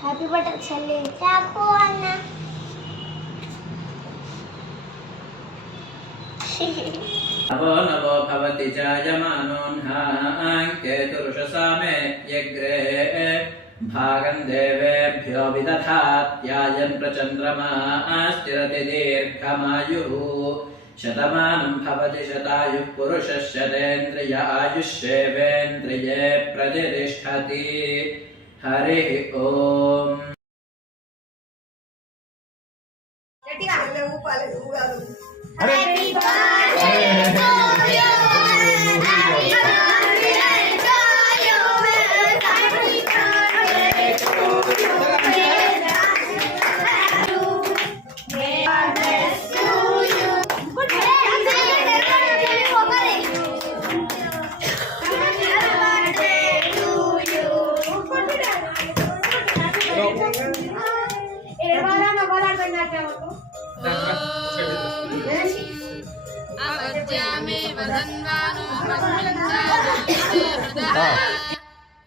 Happy birthday చెల్లి చాకు అన్న नवो नवो भवति जायमानोऽह्नां केतुरुषसामे यग्रे भागं देवेभ्यो विदधात्यायन् प्रचन्द्रमास्तिरति दीर्घमायुः शतमानं भवति शतायुः पुरुषः शतेन्द्रिय आयुष्येवेन्द्रिये प्रतिष्ठति हरिः ओम् Happy birthday to you. Happy birthday to you. Happy birthday to you. May God bless you.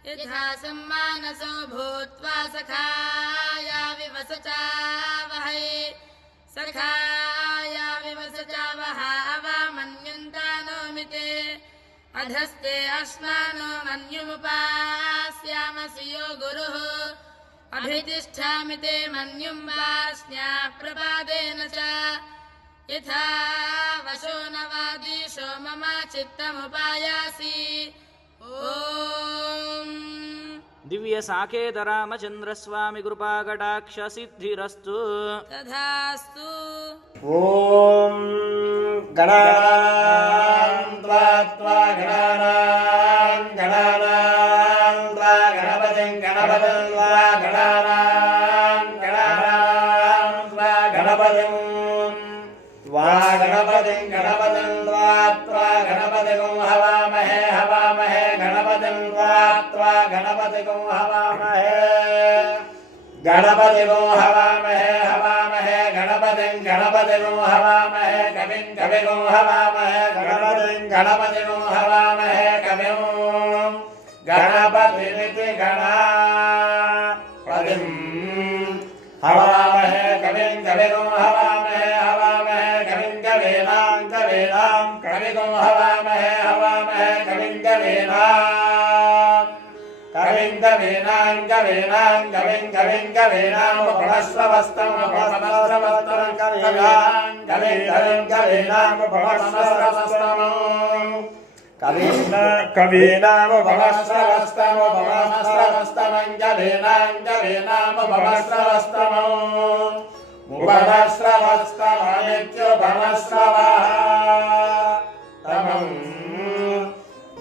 यथा सम्मानसो भूत्वा सखाया विवसचा वहै सखाया विवसचा वहा अवामन्यन्तानोमिते अधस्ते अश्नानो मन्युमुपास्यामसि यो गुरुः अभितिष्ठामि ते मन्युं वास्न्या प्रपादेन च यथा वशो न वादीशो मम चित्तमुपायासि ओम दिव्य साकेत रामचंद्र स्वामी कृपा कटाक्ष सिद्धिरस्तु तथास्तु। ओम गणानां त्वा गणानां गणपतिं गणपतिं त्वा गणानां त्वा गणपतिं त्वा गणपतिं हवामहे गणपतिं त्वा गणपतिं हवामहे गणपतिं हवामहे गणपतिं हवामहे कविं हवामहे गणपतिं हवामहे कविं गणपतिमिति गणापतिं हवामहे कविं हवामहे कविं कवीनां कविं हवामहे कविं कवीनां उपमश्रवस्तं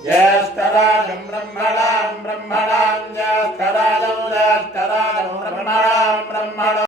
ज्येष्ठराजं ब्रह्मणां ज्येष्ठराजं ब्रह्मणां